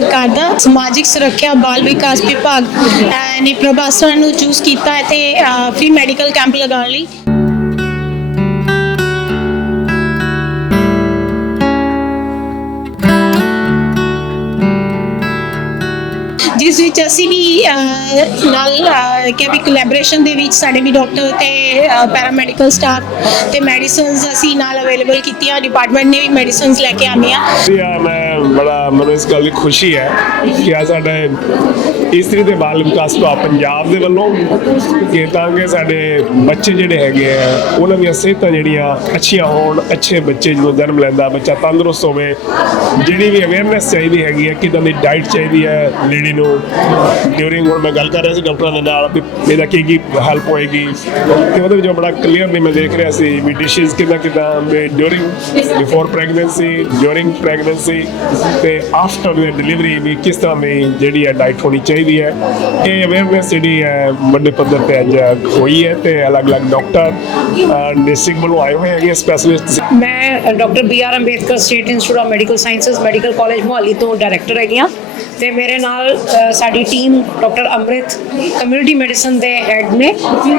ਸਰਕਾਰ ਦਾ ਸਮਾਜਿਕ ਸੁਰੱਖਿਆ, ਬਾਲ ਵਿਕਾਸ ਵਿਭਾਗ ਨੇ ਪ੍ਰਭਾਸਰਾ ਨੂੰ ਚੂਜ਼ ਕੀਤਾ ਹੈ ਤੇ ਫ੍ਰੀ ਮੈਡੀਕਲ ਕੈਂਪ ਲਗਾਉਣ ਲਈ। ਜਿਸ ਵਿੱਚ ਅਸੀਂ ਵੀ ਨਾਲ ਕਿ ਵੀ ਕੋਲੈਬੋਰੇਸ਼ਨ ਦੇ ਵਿੱਚ ਸਾਡੇ ਵੀ ਡਾਕਟਰ ਤੇ ਪੈਰਾਮੈਡੀਕਲ ਸਟਾਫ ਤੇ ਮੈਡੀਸਿਨਸ ਅਸੀਂ ਨਾਲ ਅਵੇਲੇਬਲ ਕੀਤੀਆਂ। ਡਿਪਾਰਟਮੈਂਟ ਨੇ ਵੀ ਮੈਡੀਸਿਨਸ ਲੈ ਕੇ ਆਉਂਦੀਆਂ ਮੈਂ ਬੜਾ ਮੈਨੂੰ ਇਸ ਗੱਲ ਦੀ ਖੁਸ਼ੀ ਹੈ ਕਿ ਆ ਸਾਡੇ ਇਸਤਰੀ ਤੇ ਬਾਲ ਵਿਕਾਸ ਵਿਭਾਗ ਪੰਜਾਬ ਦੇ ਵੱਲੋਂ ਕਿ ਤਾਂ ਕਿ ਸਾਡੇ ਬੱਚੇ ਜਿਹੜੇ ਹੈਗੇ ਆ, ਉਹਨਾਂ ਦੀਆਂ ਸਿਹਤਾਂ ਜਿਹੜੀਆਂ ਅੱਛੀਆਂ ਹੋਣ, ਅੱਛੇ ਬੱਚੇ ਜਦੋਂ ਜਨਮ ਲੈਂਦਾ, ਬੱਚਾ ਤੰਦਰੁਸਤ ਹੋਵੇ, ਜਿਹੜੀ ਵੀ ਅਵੇਅਰਨੈਸ ਚਾਹੀਦੀ ਹੈਗੀ ਹੈ ਕਿਦਾਂ ਦੀ ਡਾਈਟ ਚਾਹੀਦੀ ਹੈ ਲੇਡੀ ਨੂੰ। ਡਿਊਰਿੰਗ ਹੁਣ ਮੈਂ ਗੱਲ ਕਰ ਰਿਹਾ ਸੀ ਡਾਕਟਰਾਂ ਦੇ ਨਾਲ ਵੀ ਇਹਦਾ ਕੀ ਕੀ ਹੈਲਪ ਹੋਏਗੀ। ਤੇ ਉਹਦੇ ਵਿੱਚੋਂ ਬੜਾ ਕਲੀਅਰਲੀ ਮੈਂ ਦੇਖ ਰਿਹਾ ਸੀ ਵੀ ਡਿਸ਼ਸ ਕਿਦਾਂ ਕਿਦਾਂ during before pregnancy during pregnancy ਤੇ ਆਫਟਰ ਦੀ ਡਿਲੀਵਰੀ ਵੀ ਕਿਸ ਤਰ੍ਹਾਂ ਦੀ ਜਿਹੜੀ ਹੈ ਡਾਈਟ ਹੋਣੀ ਚਾਹੀਦੀ ਹੈ। ਇਹ ਅਵੇਅਰਨੈਸ ਜਿਹੜੀ ਹੈ, ਵੱਡੇ ਪੱਧਰ ਤੇ ਅੱਜ ਹੋਈ ਹੈ ਤੇ ਅਲੱਗ-ਅਲੱਗ ਡਾਕਟਰ ਡਿਸਟ੍ਰਿਕਟ ਵੱਲੋਂ ਆਏ ਹੋਏ ਹੈਗੇ ਸਪੈਸ਼ਲਿਸਟ ਮੈਂ doctor B R Ambedkar state institute of medical sciences medical college Mohali ਤੋਂ ਡਾਇਰੈਕਟਰ ਹੈਗੀ ਹਾਂ। ਤੇ ਮੇਰੇ ਨਾਲ ਸਾਡੀ team doctor Amrit community medicine ਦੇ ਹੈੱਡ ਨੇ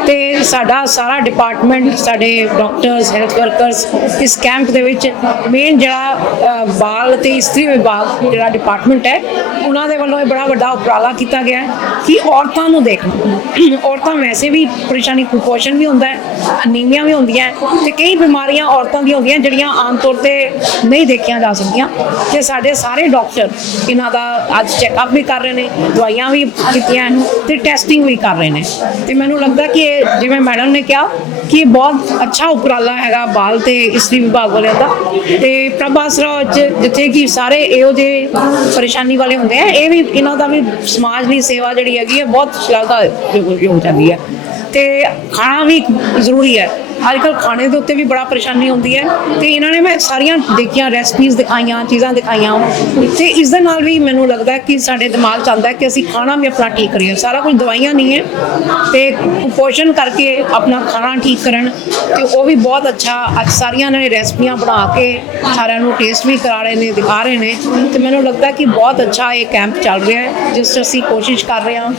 ਤੇ ਸਾਡਾ ਸਾਰਾ ਡਿਪਾਰਟਮੈਂਟ ਸਾਡੇ ਡਾਕਟਰਸ ਹੈਲਥ ਵਰਕਰਸ ਇਸ ਕੈਂਪ ਦੇ ਵਿੱਚ ਮੇਨ ਜਿਹੜਾ ਬਾਲ ਤੇ ਇਸਤਰੀ ਵਿਭਾਗ ਜਿਹੜਾ ਡਿਪਾਰਟਮੈਂਟ ਹੈ, ਉਹਨਾਂ ਦੇ ਵੱਲੋਂ ਇਹ ਬੜਾ ਵੱਡਾ ਉਪਰਾਲਾ ਕੀਤਾ ਗਿਆ ਕਿ ਔਰਤਾਂ ਨੂੰ ਦੇਖਣਾ ਔਰਤਾਂ ਵੈਸੇ ਵੀ ਪਰੇਸ਼ਾਨੀ ਕੁਪੋਸ਼ਣ ਵੀ ਹੁੰਦਾ ਹੈ, ਅਨੀਮੀਆ ਵੀ ਹੁੰਦੀਆਂ ਹੈ ਤੇ ਕਈ ਬਿਮਾਰੀਆਂ ਔਰਤਾਂ ਦੀਆਂ ਹੁੰਦੀਆਂ ਜਿਹੜੀਆਂ ਆਮ ਤੌਰ ਤੇ ਨਹੀਂ ਦੇਖੀਆਂ ਜਾ ਸਕਦੀਆਂ। ਤੇ ਸਾਡੇ ਸਾਰੇ ਡਾਕਟਰ ਇਹਨਾਂ ਦਾ ਅੱਜ ਚੈੱਕਅਪ ਵੀ ਕਰ ਰਹੇ ਨੇ, ਦਵਾਈਆਂ ਵੀ ਕੀਤੀਆਂ ਹਨ ਤੇ ਟੈਸਟਿੰਗ ਵੀ ਕਰ ਰਹੇ ਨੇ। ਤੇ ਮੈਨੂੰ ਲੱਗਦਾ ਕਿ ਇਹ ਜਿਵੇਂ ਮੈਡਮ ਨੇ ਕਿਹਾ ਕਿ ਇਹ ਬਹੁਤ ਅੱਛਾ ਉਪਰਾਲਾ ਹੈਗਾ ਬਾਲ ਤੇ ਇਸਤਰੀ ਵਿਭਾਗ ਵਾਲਿਆਂ ਦਾ। ਤੇ ਪ੍ਰਭਾਸਰਾ ਵਿੱਚ ਜਿੱਥੇ ਕਿ ਸਾਰੇ ਇਹੋ ਜਿਹੇ ਪਰੇਸ਼ਾਨੀ ਵਾਲੇ ਹੁੰਦੇ ਆ, ਇਹ ਵੀ ਇਹਨਾਂ ਦਾ ਵੀ ਸਮਾਜ ਦੀ ਸੇਵਾ ਜਿਹੜੀ ਹੈਗੀ ਹੈ ਬਹੁਤ ਸ਼ਲਾਘਾ ਹੋ ਜਾਂਦੀ ਹੈ ਤੇ ਖਾਣਾ ਵੀ ਜ਼ਰੂਰੀ ਹੈ। ਅੱਜ ਕੱਲ ਖਾਣੇ ਦੇ ਉੱਤੇ ਵੀ ਬੜਾ ਪਰੇਸ਼ਾਨੀ ਹੁੰਦੀ ਹੈ ਤੇ ਇਹਨਾਂ ਨੇ ਮੈਂ ਸਾਰੀਆਂ ਦੇਖੀਆਂ ਰੈਸਪੀਜ਼ ਦਿਖਾਈਆਂ, ਚੀਜ਼ਾਂ ਦਿਖਾਈਆਂ। ਤੇ ਇਸ ਦੇ ਨਾਲ ਵੀ ਮੈਨੂੰ ਲੱਗਦਾ ਕਿ ਸਾਡੇ ਦਿਮਾਗ 'ਚ ਆਉਂਦਾ ਕਿ ਅਸੀਂ ਖਾਣਾ ਵੀ ਆਪਣਾ ਠੀਕ ਕਰੀਏ। ਸਾਰਾ ਕੁਝ ਦਵਾਈਆਂ ਨਹੀਂ ਹੈ ਤੇ ਕੁਪੋਸ਼ਣ ਕਰਕੇ ਆਪਣਾ ਖਾਣਾ ਠੀਕ ਕਰਨ। ਤੇ ਉਹ ਵੀ ਬਹੁਤ ਅੱਛਾ, ਅੱਜ ਸਾਰੀਆਂ ਇਹਨਾਂ ਨੇ ਰੈਸਪੀਆਂ ਬਣਾ ਕੇ ਸਾਰਿਆਂ ਨੂੰ ਟੇਸਟ ਵੀ ਕਰਾ ਰਹੇ ਨੇ, ਦਿਖਾ ਰਹੇ ਨੇ। ਤੇ ਮੈਨੂੰ ਲੱਗਦਾ ਕਿ ਬਹੁਤ ਅੱਛਾ ਇਹ ਕੈਂਪ ਚੱਲ ਰਿਹਾ ਹੈ, ਜਿਸ 'ਚ ਅਸੀਂ ਕੋਸ਼ਿਸ਼ ਕਰ ਰਹੇ ਹਾਂ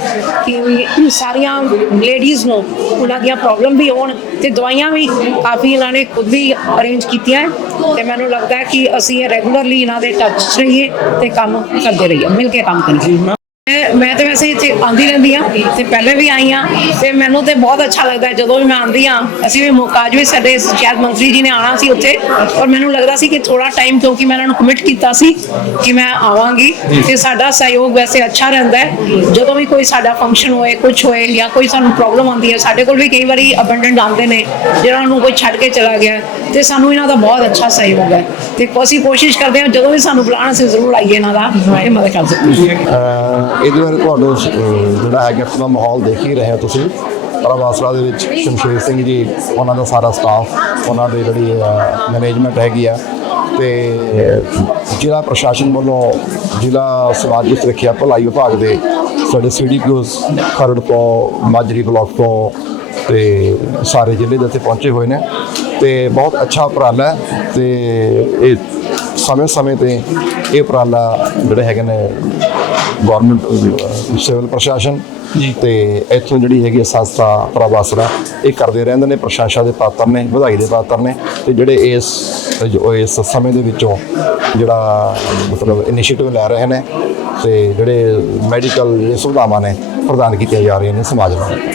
ਕਿ ਸਾਰੀਆਂ ਲੇਡੀਜ਼ ਨੂੰ ਉਹਨਾਂ ਦੀਆਂ ਪ੍ਰੋਬਲਮ ਵੀ ਹੋਣ। ਤੇ ਦਵਾਈਆਂ ਵੀ ਕਾਫੀ ਇਹਨਾਂ ਨੇ ਖੁਦ ਵੀ ਅਰੇਂਜ ਕੀਤੀਆਂ ਹੈ ਤੇ ਮੈਨੂੰ ਲੱਗਦਾ ਕਿ ਅਸੀਂ ਰੈਗੂਲਰਲੀ ਇਹਨਾਂ ਦੇ ਟੱਚ 'ਚ ਰਹੀਏ ਤੇ ਕੰਮ ਕਰਦੇ ਰਹੀਏ, ਮਿਲ ਕੇ ਕੰਮ ਕਰੀਏ। ਮੈਂ- ਮੈਂ ਤੇ ਵੈਸੇ ਇੱਥੇ ਆਉਂਦੀ ਰਹਿੰਦੀ ਆ ਤੇ ਪਹਿਲੇ ਵੀ ਆਈ ਆ ਤੇ ਮੈਨੂੰ ਤੇ ਬਹੁਤ ਅੱਛਾ ਲੱਗਦਾ ਜਦੋਂ ਵੀ ਮੈਂ ਆਉਂਦੀ ਆ ਅਸੀਂ ਵੀ ਮੌਕਾ ਅੱਜ ਵੀ ਸਾਡੇ ਸ਼ਾਇਦ ਮੰਤਰੀ ਜੀ ਨੇ ਆਣਾ ਸੀ ਉੱਥੇ ਔਰ ਮੈਨੂੰ ਲੱਗਦਾ ਸੀ ਕਿ ਥੋੜਾ ਟਾਈਮ ਕਿਉਂਕਿ ਮੈਂ ਇਹਨਾਂ ਨੂੰ ਕਮਿਟ ਕੀਤਾ ਸੀ ਕਿ ਮੈਂ ਆਵਾਂਗੀ ਤੇ ਸਾਡਾ ਸਹਿਯੋਗ ਵੈਸੇ ਅੱਛਾ ਰਹਿੰਦਾ ਹੈ। ਜਦੋਂ ਵੀ ਕੋਈ ਸਾਡਾ ਫੰਕਸ਼ਨ ਹੋਏ ਕੁਝ ਹੋਏ ਜਾਂ ਕੋਈ ਸਾਨੂੰ ਪ੍ਰੋਬਲਮ ਆਉਂਦੀ ਹੈ, ਸਾਡੇ ਕੋਲ ਵੀ ਕਈ ਵਾਰੀ ਅਬੰਡੈਂਟ ਆਉਂਦੇ ਨੇ, ਜਿਹਨਾਂ ਨੂੰ ਕੋਈ ਛੱਡ ਕੇ ਚਲਾ ਗਿਆ ਤੇ ਸਾਨੂੰ ਇਹਨਾਂ ਦਾ ਬਹੁਤ ਅੱਛਾ ਸਹਿਯੋਗ ਹੈ। ਤੇ ਅਸੀਂ ਕੋਸ਼ਿਸ਼ ਕਰਦੇ ਹਾਂ, ਜਦੋਂ ਵੀ ਸਾਨੂੰ ਬੁਲਾਉਣ ਅਸੀਂ ਜ਼ਰੂਰ ਆਈਏ ਇਹਨਾਂ ਦਾ। ਇਹ ਮਦਦ ਕਰ ਸਕਦੇ ਹਾਂ। ਇਹਦੇ ਬਾਰੇ ਤੁਹਾਨੂੰ ਜਿਹੜਾ ਹੈ ਗਿਫਟ ਦਾ ਮਾਹੌਲ ਦੇਖ ਹੀ ਰਹੇ ਹੋ ਤੁਸੀਂ। ਪ੍ਰਵਾਸਰਾ ਦੇ ਵਿੱਚ ਸ਼ਮਸ਼ੇਰ ਸਿੰਘ ਜੀ, ਉਹਨਾਂ ਦਾ ਸਾਰਾ ਸਟਾਫ ਉਹਨਾਂ ਦੇ ਜਿਹੜੀ ਮੈਨੇਜਮੈਂਟ ਹੈਗੀ ਆ। ਤੇ ਜ਼ਿਲ੍ਹਾ ਪ੍ਰਸ਼ਾਸਨ ਵੱਲੋਂ ਜ਼ਿਲ੍ਹਾ ਸਮਾਜਿਕ ਸੁਰੱਖਿਆ ਭਲਾਈ ਵਿਭਾਗ ਦੇ ਸਾਡੇ ਸੀਡੀਪੀਓਸ ਖਰੜ ਤੋਂ, ਮਾਜਰੀ ਬਲਾਕ ਤੋਂ ਤੇ ਸਾਰੇ ਜ਼ਿਲ੍ਹੇ ਦੇ ਇੱਥੇ ਪਹੁੰਚੇ ਹੋਏ ਨੇ। ਤੇ ਬਹੁਤ ਅੱਛਾ ਉਪਰਾਲਾ ਹੈ ਤੇ ਇਹ ਸਮੇਂ ਸਮੇਂ ਤੇ ਇਹ ਉਪਰਾਲਾ ਜਿਹੜੇ ਹੈਗੇ ਨੇ ਗਵਰਨਮੈਂਟ ਸਿਵਲ ਪ੍ਰਸ਼ਾਸਨ ਤੇ ਇੱਥੋਂ ਜਿਹੜੀ ਹੈਗੀ ਸੰਸਥਾ ਪ੍ਰਵਾਸਰਾ ਇਹ ਕਰਦੇ ਰਹਿੰਦੇ ਨੇ ਪ੍ਰਸ਼ੰਸਾ ਦੇ ਪਾਤਰ ਨੇ ਵਧਾਈ ਦੇ ਪਾਤਰ ਨੇ ਤੇ ਜਿਹੜੇ ਇਸ ਇਸ ਸਮੇਂ ਦੇ ਵਿੱਚੋਂ ਜਿਹੜਾ ਮਤਲਬ ਇਨੀਸ਼ੀਏਟਿਵ ਲੈ ਰਹੇ ਨੇ ਤੇ ਜਿਹੜੇ ਮੈਡੀਕਲ ਸੁਵਿਧਾਵਾਂ ਨੇ ਪ੍ਰਦਾਨ ਕੀਤੀਆਂ ਜਾ ਰਹੀਆਂ ਨੇ ਸਮਾਜ ਨੂੰ।